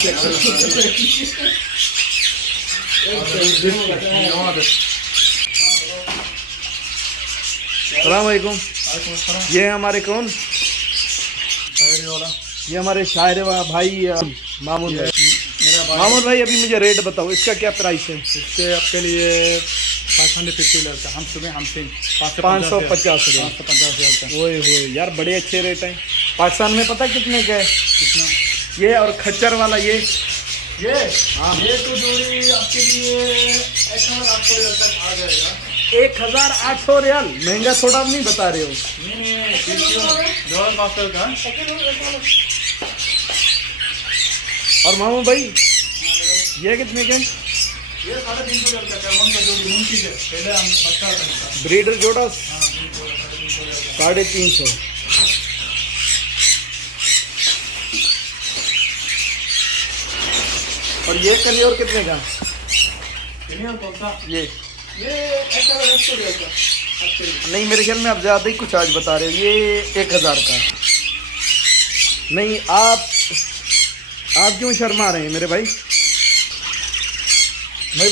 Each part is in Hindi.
अस्सलामुअलैकुम। ये हमारे कौन ये हमारे शायर भाई मामूद भाई। मामूद भाई अभी मुझे रेट बताओ, इसका क्या प्राइस है? इसके आपके लिए 550 का हम सुबह हम 550 550 ओए होए यार, बड़े अच्छे रेट हैं। पाकिस्तान में पता कितने का है? कितना ये और खच्चर वाला ये हाँ ये तो जोड़ी आपके लिए 1800 रियाल तक आ जाएगा। 1800 रियाल महंगा थोड़ा नहीं बता रहे हो? नहीं 2500 का। और मामू भाई ये कितने के? ये 350 रियाल तक है। वन का जोड़ी मुंशी है, पहले हम बता रहे ब्रीडर जोड़ा हाँ 350। और ये कलियोर कितने का? कौन सा ये 1800 रियाल का। नहीं, मेरे ख्याल में आप ज़्यादा ही कुछ आज बता रहे हो। ये 1000 का। नहीं, आप क्यों शर्मा रहे हैं मेरे भाई?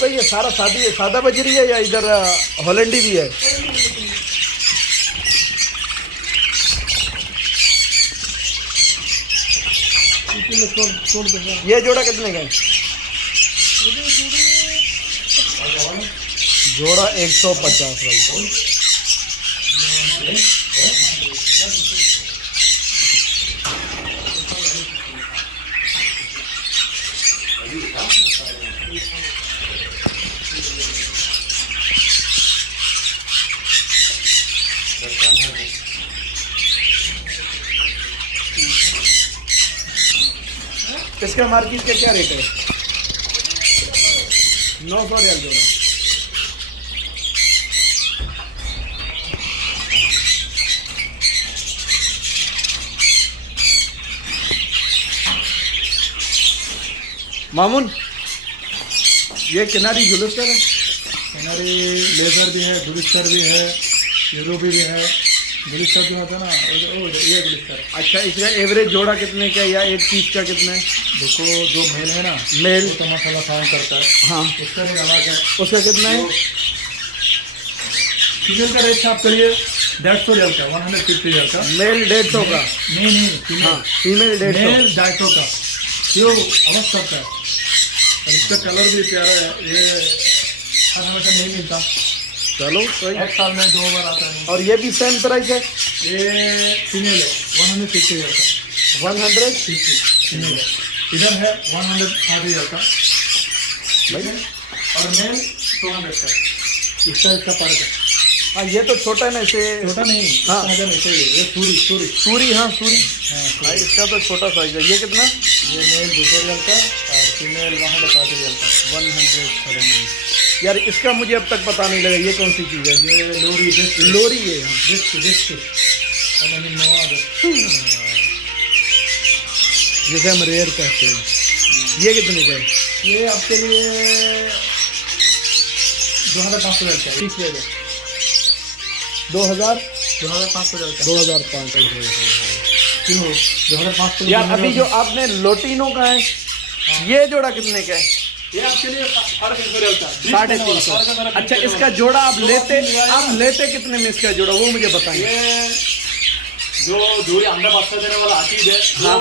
भाई ये सारा सादा बजरी है या इधर हॉलैंडी भी है? ये जोड़ा कितने का है? जोड़ा 150 भाई। इसका मार्केट का क्या रेट है? 900 रियाल जोड़ा। मामून ये किनारी जुलूसर है? किनारी लेजर भी है, गुलिस्टर भी है, यूरोपी भी है। गुलिस्टर जो होता है ना ये गुलिस्टर। अच्छा, इसका एवरेज जोड़ा कितने का या एक पीस का कितना है? देखो जो मेल है ना, मेल वो तो मसाला साउंड करता है। हाँ, उसका भी अलग है। उसका कितना है? फीमेल का रेट आपके लिए 150 रियाल का, 150 रियाल का। मेल 150 का? नहीं हाँ, फीमेल 150। मेल 250 का। क्यों अवश्य करता है। और इसका कलर भी प्यारा है। ये हर हमेशा नहीं मिलता, चलो सही। एक साल में 2 बार आता है। और ये भी सेम प्राइस है? ये फीमेल है 150 रियाल का। 150 फीमेल है। इधर है 130 रियाल का भाई। और मेल 200 का। इसका फर्क है। हाँ, ये तो छोटा है ना, इसे छोटा नहीं। हाँ। हाँ ऐसे ही है। ये सूरी सूरी। हाँ, सूरी। हाँ, इसका तो छोटा साइज है। ये कितना? ये मेल 200 रियाल का और फीमेल 130 रियाल का। 130। यार इसका मुझे अब तक पता नहीं लगा ये कौन सी चीज़ है। ये लोरी लोरी है। हाँ। जैसे हम रेयर कहते हैं। ये कितने का है? ये आपके लिए 2500 रियाल का। 30 रियाल का। 2500 रियाल का। 2500। क्यों 2500? यार अभी जो आपने लोटिनो का है, ये जोड़ा कितने का है? ये आपके लिए 350 रियाल का। 350। अच्छा, इसका जोड़ा आप लेते कितने में इसका जोड़ा, वो मुझे बताएं। ये जो जोड़ी अंडा बादशाह देने वाला आतीज है, हाँ।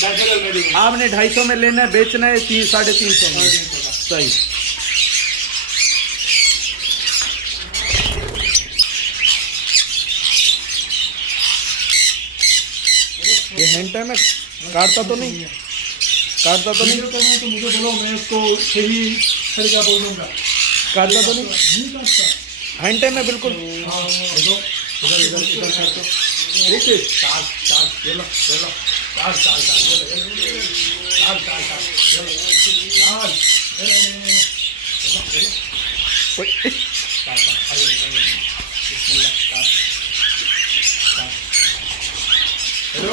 250 रियाल में दूंगा। आपने 250 में लेना है, बेचना है 350 में। 350 का। सही। ये हैंड टाइम है, काटता तो नहीं? वीडियो करना है तो मुझे बोलो, मैं उसको सही तरीका बोल दूंगा। काटता तो नहीं? नहीं काटता। हैंड टाइम है बिल्कुल। हाँ देखो, इधर काट दो। ओके चार चलो चलो चार हेलो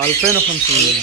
2500.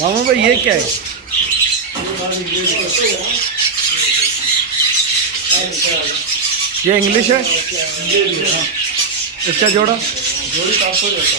मामा भाई ये क्या है? ये इंग्लिश है? इसका जोड़ा? जोड़ी 500 जाता.